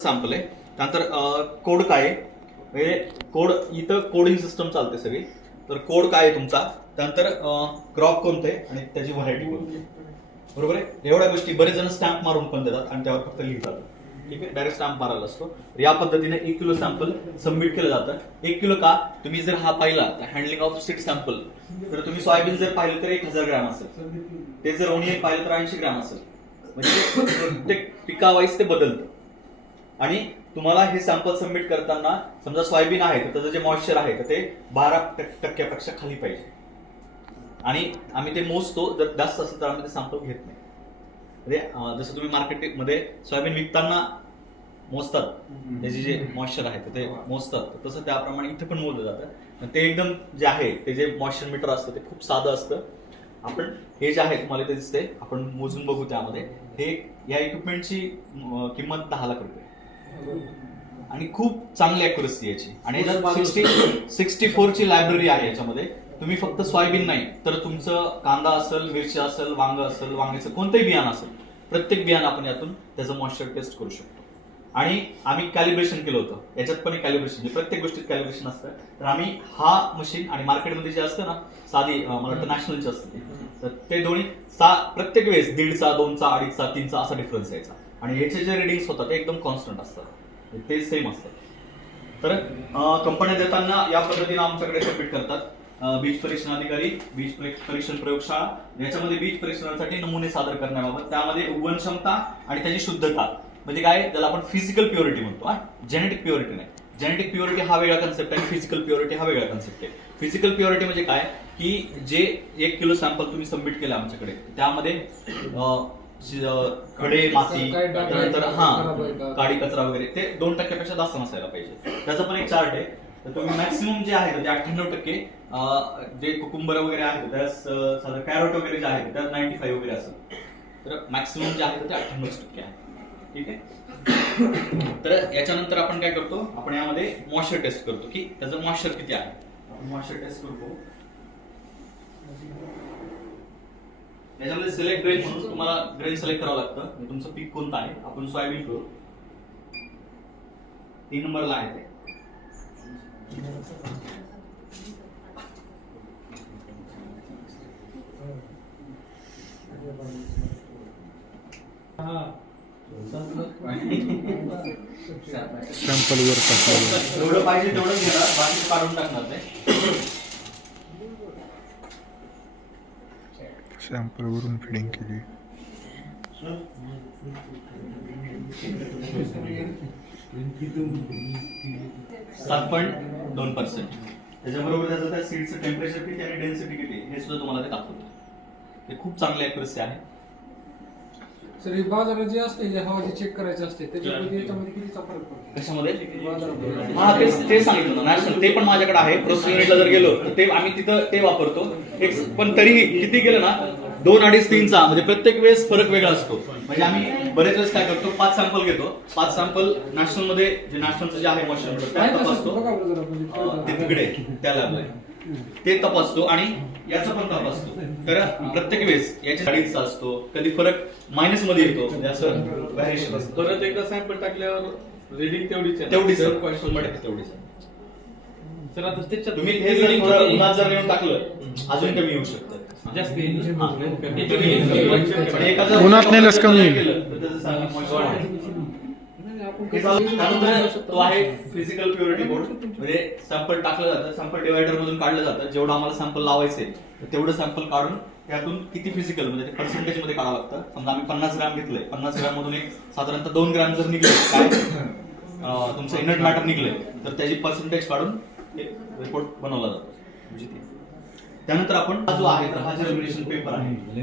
Sample आहे. त्यानंतर code काय आहे, म्हणजे कोड इथं कोडिंग सिस्टम चालते सगळी. तर कोड काय आहे तुमचा, त्यानंतर क्रॉप कोणते आणि त्याची व्हरायटी कोणती, बरोबर आहे. एवढ्या गोष्टी बरेच जण स्टॅम्प मारून पण देतात आणि त्यावर फक्त लिहितात. ठीक आहे, डायरेक्ट स्टॅम्प मारायला असतो. या पद्धतीने 1 किलो सॅम्पल सबमिट केलं जातं. 1 किलो का, तुम्ही जर हा पाहिला हँडलिंग ऑफ सीड सॅम्पल, तर तुम्ही सोयाबीन जर पाहिलं तर 1000 ग्रॅम असेल, ते जर ओनियन पाहिलं तर 80 ग्रॅम असेल. म्हणजे प्रत्येक पिकावाईज ते बदलतं. आणि तुम्हाला हे सॅम्पल सबमिट करताना समजा सोयाबीन आहे तर त्याचं जे मॉइश्चर आहे तर ते 12% खाली पाहिजे. आणि आम्ही ते मोजतो, जर जास्त असेल तर आम्ही ते सॅम्पल घेत नाही. म्हणजे जसं तुम्ही मार्केटमध्ये सोयाबीन विकताना मोजतात त्याचे जे मॉइश्चर आहे ते मोजतात, तसं त्याप्रमाणे इथं पण मोजलं जातं. ते एकदम जे आहे ते जे मॉइश्चर मीटर असतं ते खूप साधं असतं. आपण हे जे आहे तुम्हाला ते दिसते, आपण मोजून बघू. त्यामध्ये हे या इक्विपमेंटची किंमत 10 लाख रुपये आणि खूप चांगली अॅक्युरसी याची. आणि 64 ची लायब्ररी आहे याच्यामध्ये. तुम्ही फक्त सोयाबीन नाही तर तुमचं कांदा असेल, मिरची असेल, वांग असेल, वांग्याचं कोणतंही बियाणं असेल, प्रत्येक बियाणं आपण यातून त्याचं मॉइश्चर टेस्ट करू शकतो. आणि आम्ही कॅलिब्रेशन केलं होतं, याच्यात पण कॅलिब्रेशन, प्रत्येक गोष्टीत कॅलिब्रेशन असतं. तर आम्ही हा मशीन आणि मार्केटमध्ये जे असतं ना साधी, मला वाटतं नॅशनलची असते, तर ते दोन्ही प्रत्येक वेळेस 1.5चा, 2चा, 2.5चा, 3चा असा डिफरन्स यायचा. आणि याचे जे रिडिंग्स होतात ते एकदम कॉन्स्टंट असतात, ते सेम असतात. तर कंपन्या देताना या पद्धतीने आमच्याकडे सबमिट करतात. बीज परीक्षण अधिकारी, बीज परीक्षण प्रयोगशाळा, याच्यामध्ये बीज परीक्षणासाठी नमुने सादर करण्याबाबत, त्यामध्ये उगवण क्षमता आणि त्याची शुद्धता, म्हणजे काय ज्याला आपण फिजिकल प्युरिटी म्हणतो, जेनेटिक प्युरिटी नाही. जेनेटिक प्युरिटी हा वेगळा कन्सेप्ट आहे, फिजिकल प्युरिटी हा वेगळा कन्सेप्ट आहे. फिजिकल प्युरिटी म्हणजे काय की जे 1 किलो सॅम्पल तुम्ही सबमिट केलं आमच्याकडे, त्यामध्ये खडे, माती, त्यानंतर काडी कचरा वगैरे ते 2% पेक्षा जास्त नसायला पाहिजे. त्याचा पण एक चार्ट आहे. तर तुम्ही मॅक्सिमम जे आहे ते 98%, जे कुकुंबर वगैरे आहे त्यास साधं कॅरोट वगैरे जे आहे त्यात 95 वगैरे असेल. तर मॅक्सिमम जे आहे ते 98% आहे. ठीक आहे. तर याच्यानंतर आपण काय करतो, आपण यामध्ये मॉइश्चर टेस्ट करतो की त्याचं मॉइश्चर किती आहे. आपण मॉइश्चर टेस्ट करतो. याच्यामध्ये सिलेक्ट ग्रेन म्हणून तुम्हाला ग्रेन सिलेक्ट करावं लागतं. तुमचं पीक कोणतं आहे, आपण सोयाबीन करू. 3 नंबरला आहे ते. सॅम्पल वर जेवढं पाहिजे तेवढं घेणार, बाकी काढून टाकणार ते. सॅम्पल वरून फिडिंग केली. 7.2%. त्याच्याबरोबर त्याचं त्या सीडचं टेम्परेचर किती आणि डेन्सिटी किती हे सुद्धा तुम्हाला ते दाखवतो. ते खूप चांगली अॅक्युरसी आहे. सर हे बाजारात जे असते, जे हवा चेक करायचे असते, त्याच्यामध्ये याच्यामध्ये कितीचा फरक पडतो कशामध्ये? हा ते सांगितलं ना नॅशनल, ते पण माझ्याकडे आहे. प्रोसेस युनिटला जर गेलो तर ते आम्ही तिथं ते वापरतो. पण तरीही किती गेलं ना 2, 2.5, 3चा म्हणजे प्रत्येक वेळेस फरक वेगळा असतो. म्हणजे आम्ही बरेच वेळेस काय करतो, 5 सॅम्पल घेतो. 5 सॅम्पल नॅशनल मध्ये जे नॅशनलचं जे आहे मॉइश्चर त्यात तपासतो, ते तिकडे त्या लॅबला ते तपासतो आणि याचा पण तपासतो. तर प्रत्येक वेळेस याच्या गाडीचा असतो, कधी फरक मायनस मध्ये येतो, असं व्हॅरिएशन असतं. परत एकदा सॅम्पल टाकल्यावर रिडिंग तेवढीच तेवढीच सर. आता त्याच्यात तुम्ही हे जर उन्हात जर नेऊन टाकलं अजून कमी येऊ शकतं. जास्त उन्हात नेलंच कमी येईल. तो आहे फिजिकल प्युरिटी बोर्ड. म्हणजे सॅम्पल टाकलं जातं, सॅम्पल डिवायडर मधून काढलं जातं. जेवढं आम्हाला सॅम्पल लावायचे तेवढं सॅम्पल काढून त्यातून किती फिजिकल म्हणजे पर्सेंटेज मध्ये काढावं लागतं. समजा आम्ही 50 ग्रॅम घेतलंय, 50 ग्रॅम मधून एक साधारणतः 2 ग्रॅम जर निघले, काय तुमचं इनट मॅटर निघले, तर त्याची पर्सेंटेज काढून रिपोर्ट बनवला जातो. त्यानंतर आपण हा जो आहे तर हा जर्मिनेशन पेपर आहे.